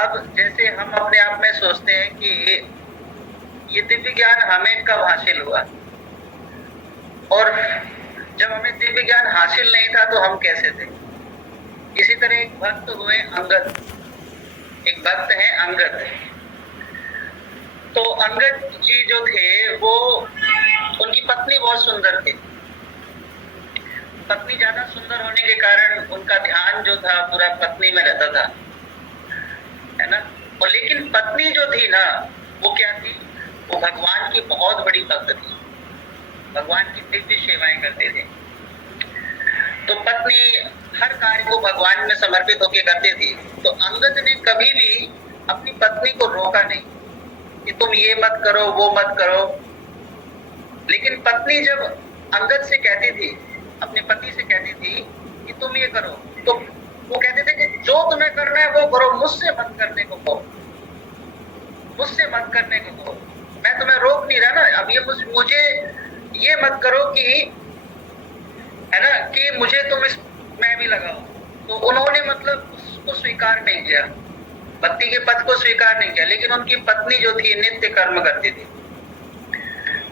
अब जैसे हम अपने आप में सोचते हैं कि ये दिव्य ज्ञान हमें कब हासिल हुआ, और जब हमें दिव्य ज्ञान हासिल नहीं था तो हम कैसे थे। इसी तरह एक भक्त हुए अंगद, एक भक्त है अंगद। तो अंगद जी जो थे वो, उनकी पत्नी बहुत सुंदर थी। पत्नी ज्यादा सुंदर होने के कारण उनका ध्यान जो था पूरा पत्नी में रहता था, है ना। और लेकिन पत्नी जो थी ना, वो क्या थी, वो भगवान की बहुत बड़ी भक्त थी, भगवान की दिव्य सेवाएं करते थे। तो पत्नी हर कार्य को भगवान में समर्पित होकर करती थी। तो अंगद ने कभी भी अपनी पत्नी को रोका नहीं कि तुम ये मत करो, वो मत करो। लेकिन पत्नी जब अंगद से कहती थी, अपने पति से कहती थी कि तुम ये करो, तो वो कहते थे कि जो तुम्हें करना है वो करो, मुझसे मत करने को कहो, मुझसे मत करने को कहो। मैं तुम्हें रोक नहीं रहा ना, अब ये मुझे ये मत करो कि, है ना, कि मुझे तुम इसमें भी लगाओ। तो उन्होंने मतलब उसको स्वीकार नहीं किया, पति के पद को स्वीकार नहीं किया। लेकिन उनकी पत्नी जो थी नित्य कर्म करती थी।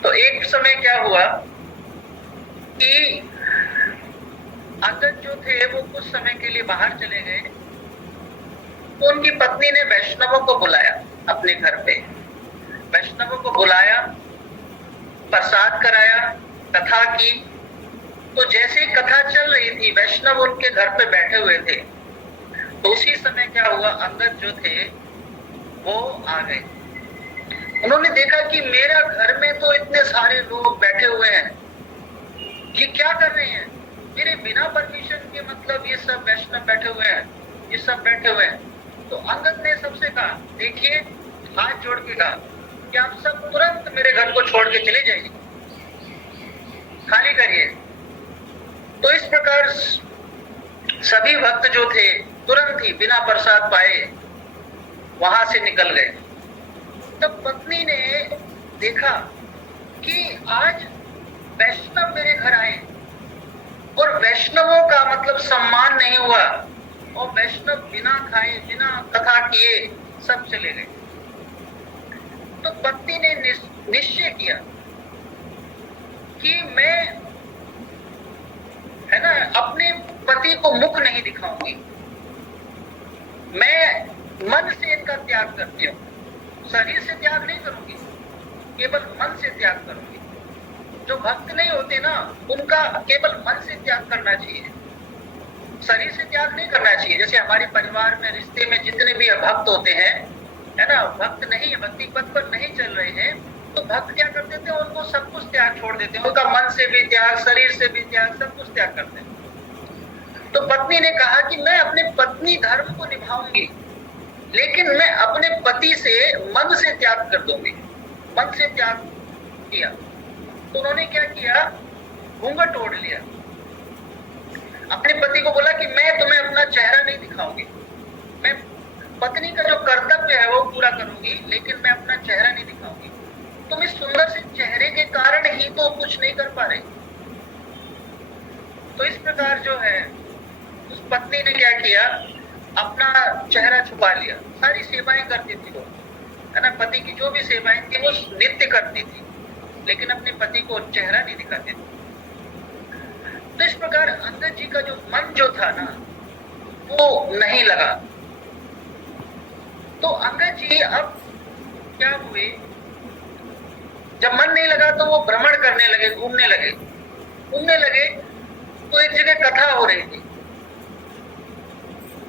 तो एक समय क्या हुआ कि अंगद जो थे वो कुछ समय के लिए बाहर चले गए। तो उनकी पत्नी ने वैष्णवों को बुलाया अपने घर पे, वैष्णवों को बुलाया, प्रसाद कराया, कथा की। तो जैसे कथा चल रही थी, वैष्णव उनके घर पे बैठे हुए थे। तो उसी समय क्या हुआ, अंगद जो थे वो आ गए। उन्होंने देखा कि मेरा घर में तो इतने सारे लोग बैठे हुए हैं, ये क्या कर रहे हैं, मेरे बिना परमिशन के, मतलब ये सब वैष्णव बैठे हुए हैं, ये सब बैठे हुए हैं। तो अंगद ने सबसे कहा, देखिए, हाथ जोड़ के कहा कि आप सब तुरंत मेरे घर को छोड़ के चले जाइए, खाली करिए। तो इस प्रकार सभी भक्त जो थे तुरंत ही बिना प्रसाद पाए वहां से निकल गए। तब पत्नी ने देखा कि आज वैष्णव मेरे घर आए और वैष्णवों का मतलब सम्मान नहीं हुआ, और वैष्णव बिना खाए बिना कथा किए सब चले गए। तो पत्नी ने निश्चय किया कि मैं, है ना, अपने पति को मुख नहीं दिखाऊंगी, मैं मन से इनका त्याग करती हूँ। शरीर से त्याग नहीं करूंगी, केवल मन से त्याग करूंगी। जो भक्त नहीं होते ना, उनका केवल मन से त्याग करना चाहिए, शरीर से त्याग नहीं करना चाहिए। जैसे हमारे परिवार में, रिश्ते में जितने भी भक्त होते हैं, है ना, भक्त नहीं, भक्ति पथ पर नहीं चल रहे हैं, तो भक्त क्या कर देते हैं, उनको सब कुछ त्याग छोड़ देते हैं, उनका मन से भी त्याग, शरीर से भी त्याग, सब कुछ त्याग करते हैं। तो पत्नी ने कहा कि मैं अपने पत्नी धर्म को निभाऊंगी, लेकिन मैं अपने पति से मन से त्याग कर दूंगी। मन से त्याग किया। तो उन्होंने क्या किया, घूंघट ओढ़ लिया। अपने पति को बोला कि मैं तुम्हें अपना चेहरा नहीं दिखाऊंगी, मैं पत्नी का जो कर्तव्य है वो पूरा करूंगी, लेकिन मैं अपना चेहरा नहीं दिखाऊंगी। तुम इस सुंदर से चेहरे के कारण ही तो कुछ नहीं कर पा रहे। तो इस प्रकार जो है, उस पत्नी ने क्या किया, अपना चेहरा छुपा लिया। सारी सेवाएं करती थी वो, है ना, पति की जो भी सेवाएं थी वो नित्य करती थी, लेकिन अपने पति को चेहरा नहीं दिखाते थे। तो इस प्रकार अंगद जी का जो मन जो था ना, वो नहीं लगा। तो अंगद जी अब क्या हुए, जब मन नहीं लगा तो वो भ्रमण करने लगे, घूमने लगे। तो एक जगह कथा हो रही थी।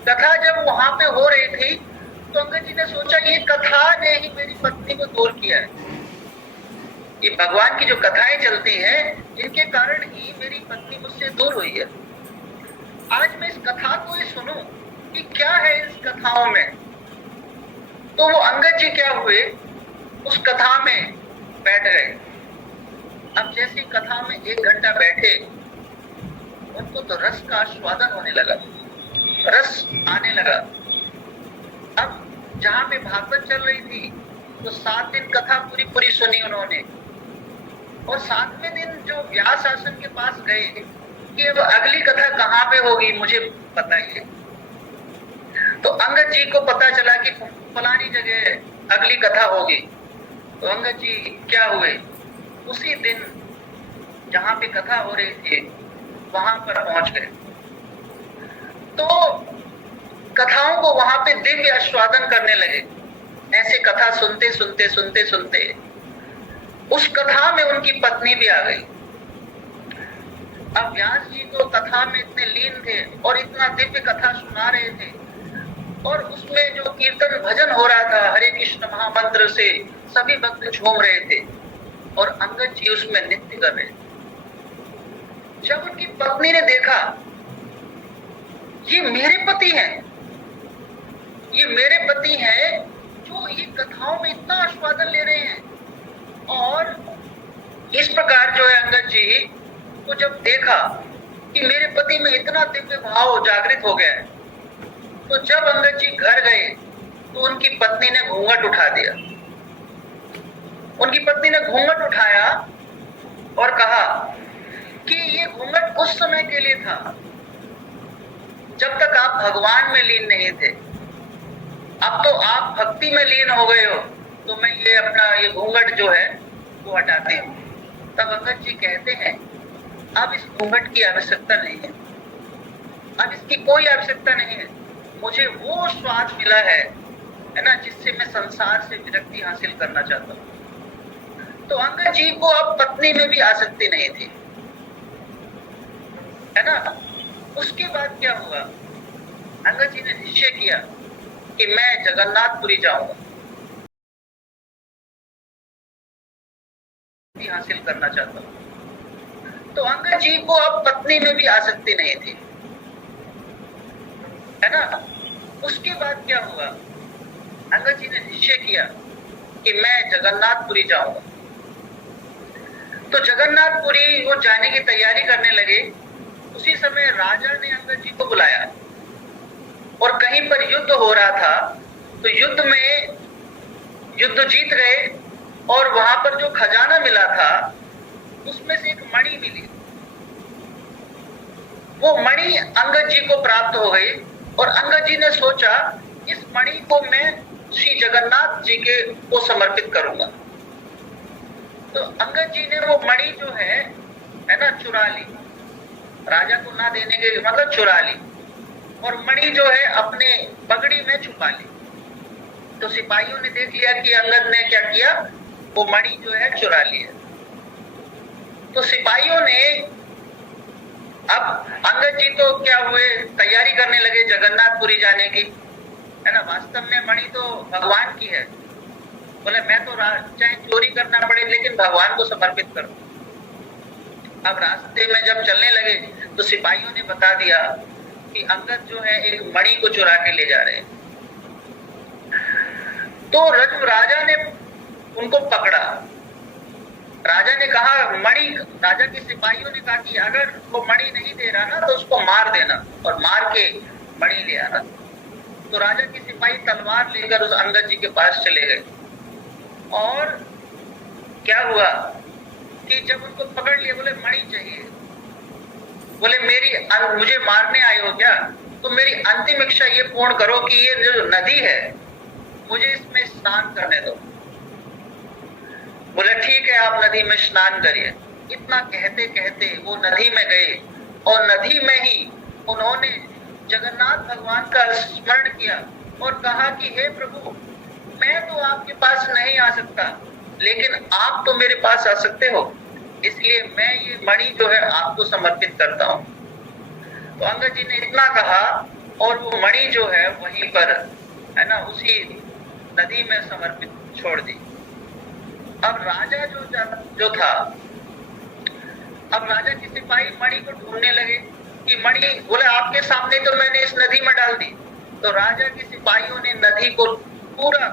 कथा जब वहां पे हो रही थी तो अंगद जी ने सोचा, ये कथा ने ही मेरी पत्नी को दूर किया है। ये भगवान की जो कथाएं चलती हैं, इनके कारण ही मेरी पत्नी मुझसे दूर हुई है। आज मैं इस कथा को ही सुनूं कि क्या है इस कथाओं में। तो वो अंगद जी क्या हुए, उस कथा में बैठ गए। अब जैसी कथा में 1 घंटा बैठे, उनको तो रस का आस्वादन होने लगा, रस आने लगा। अब जहां पे भागवत चल रही थी, तो 7 दिन कथा पूरी सुनी उन्होंने। और 7वें दिन जो व्यास आसन के पास गए कि अब अगली कथा कहाँ पे होगी, मुझे बताइए। तो अंगद जी को पता चला कि फलानी जगह अगली कथा होगी। तो अंगद जी क्या हुए, उसी दिन जहां पे कथा हो रही थी वहां पर पहुंच गए। तो कथाओं को वहां पे दिव्य आस्वादन करने लगे। ऐसे कथा सुनते सुनते सुनते सुनते उस कथा में उनकी पत्नी भी आ गई। अब व्यास जी तो कथा में इतने लीन थे और इतना दिव्य कथा सुना रहे थे, और उसमें जो कीर्तन भजन हो रहा था हरे कृष्ण महामंत्र से सभी भक्त झूम रहे थे, और अंगद जी उसमें नृत्य कर रहे थे। जब उनकी पत्नी ने देखा ये मेरे पति हैं, ये मेरे पति हैं जो ये कथाओं में इतना आस्वादन ले रहे हैं, और इस प्रकार जो है अंगद जी को जब देखा कि मेरे पति में इतना दिव्य भाव जागृत हो गया है, तो जब अंगद जी घर गए तो उनकी पत्नी ने घूंघट उठा दिया। उनकी पत्नी ने घूंघट उठाया और कहा कि ये घूंघट उस समय के लिए था जब तक आप भगवान में लीन नहीं थे, अब तो आप भक्ति में लीन हो गए हो, तो मैं ये अपना ये घूंघट जो है वो हटाती हूँ। तब अंगद जी कहते हैं अब इस घूंघट की आवश्यकता नहीं है, अब इसकी कोई आवश्यकता नहीं है, मुझे वो स्वाद मिला है ना, जिससे मैं संसार से विरक्ति हासिल करना चाहता हूँ। तो अंगद जी को अब पत्नी में भी आसक्ति नहीं थी, है ना। उसके बाद क्या हुआ, अंगद जी ने निश्चय किया कि मैं जगन्नाथपुरी जाऊंगा, हासिल करना चाहता हूं। तो अंगद जी को अब पत्नी में भी आसक्ति नहीं थी, है ना। उसके बाद क्या हुआ, अंगद जी ने निश्चय किया कि मैं जगन्नाथपुरी जाऊंगा। तो जगन्नाथपुरी वो जाने की तैयारी करने लगे। उसी समय राजा ने अंगद जी को बुलाया, और कहीं पर युद्ध हो रहा था, तो युद्ध में युद्ध जीत गए, और वहां पर जो खजाना मिला था उसमें से एक मणि मिली। वो मणि अंगद जी को प्राप्त हो गई, और अंगद जी ने सोचा इस मणि को मैं श्री जगन्नाथ जी के को समर्पित करूंगा। तो अंगद जी ने वो मणि जो है ना चुरा ली, राजा को ना देने के लिए, मतलब चुरा ली, और मणि जो है अपने पगड़ी में छुपा ली। तो सिपाहियों ने देख लिया कि अंगद ने क्या किया, वो मणि जो है चुरा लिया। तो सिपाहियों ने अब अंगद जी तो क्या हुए, तैयारी करने लगे जगन्नाथपुरी जाने की, है ना। वास्तव में मणि तो भगवान की है, बोले मैं तो चाहे चोरी करना पड़े लेकिन भगवान को समर्पित करूं। अब रास्ते में जब चलने लगे तो सिपाहियों ने बता दिया कि अंगद जो है एक मणि को चुरा के ले जा रहे हैं। तो राजा ने उनको पकड़ा। राजा ने कहा मणि, राजा के सिपाहियों ने कहा कि अगर वो मणि नहीं दे रहा ना तो उसको मार देना, और मार के मणि ले आना। तो राजा के सिपाही तलवार लेकर उस अंगद जी के पास चले गए, और क्या हुआ कि जब उनको पकड़ लिया, बोले मणि चाहिए, बोले मुझे मारने आए हो क्या, तो मेरी अंतिम इच्छा ये पूर्ण करो कि ये जो नदी है मुझे इसमें स्नान करने दो। बोले ठीक है आप नदी में स्नान करिए। इतना कहते कहते वो नदी में गए, और नदी में ही उन्होंने जगन्नाथ भगवान का स्मरण किया और कहा कि हे प्रभु, मैं तो आपके पास नहीं आ सकता, लेकिन आप तो मेरे पास आ सकते हो, इसलिए मैं ये मणि जो है आपको समर्पित करता हूँ। तो अंगद जी ने इतना कहा, और वो मणि जो है वहीं पर, है ना, उसी नदी में समर्पित छोड़ दी। अब राजा जो था, अब राजा के सिपाही मणि को ढूंढने लगे कि मणि, बोले आपके सामने तो मैंने इस नदी में डाल दी। तो राजा के सिपाहियों ने नदी को पूरा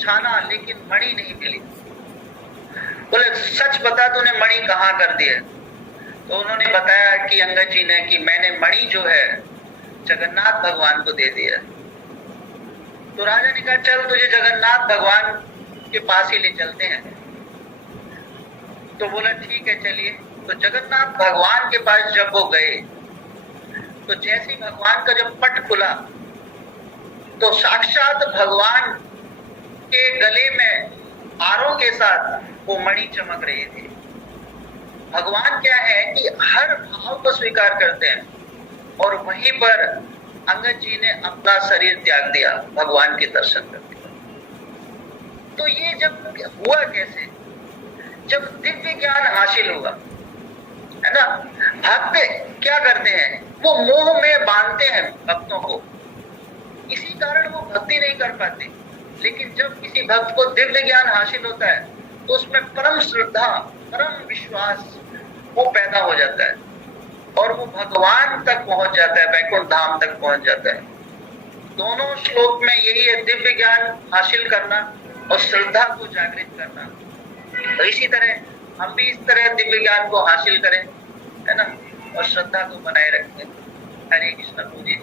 छाना, लेकिन मणि नहीं मिली। बोले सच बता तूने मणि कहाँ कर दिया? तो उन्होंने बताया कि अंगद जी ने कि मैंने मणि जो है जगन्नाथ भगवान को दे दिया। तो राजा ने कहा चल तुझे जगन्नाथ भगवान के पास ही ले चलते हैं। तो बोला ठीक है चलिए। तो जगन्नाथ भगवान के पास जब वो गए, तो जैसे भगवान का जब पट खुला तो साक्षात भगवान के गले में हारों के साथ वो मणि चमक रही थी। भगवान क्या है कि हर भाव को स्वीकार करते हैं, और वहीं पर अंगद जी ने अपना शरीर त्याग दिया भगवान के दर्शन करके। तो ये जब हुआ कैसे? जब दिव्य ज्ञान हासिल हुआ, है ना। भक्त क्या करते हैं? वो मोह में बांधते हैं भक्तों को, इसी कारण वो भक्ति नहीं कर पाते। लेकिन जब किसी भक्त को दिव्य ज्ञान हासिल होता है तो उसमें परम श्रद्धा, परम विश्वास वो पैदा हो जाता है, और वो भगवान तक पहुंच जाता है, वैकुंठ धाम तक पहुंच जाता है। दोनों श्लोक में यही है, दिव्य ज्ञान हासिल करना और श्रद्धा को जागृत करना। तो इसी तरह हम भी इस तरह दिव्य ज्ञान को हासिल करें, है ना, और श्रद्धा को बनाए रखें। हरे कृष्ण। पूजी।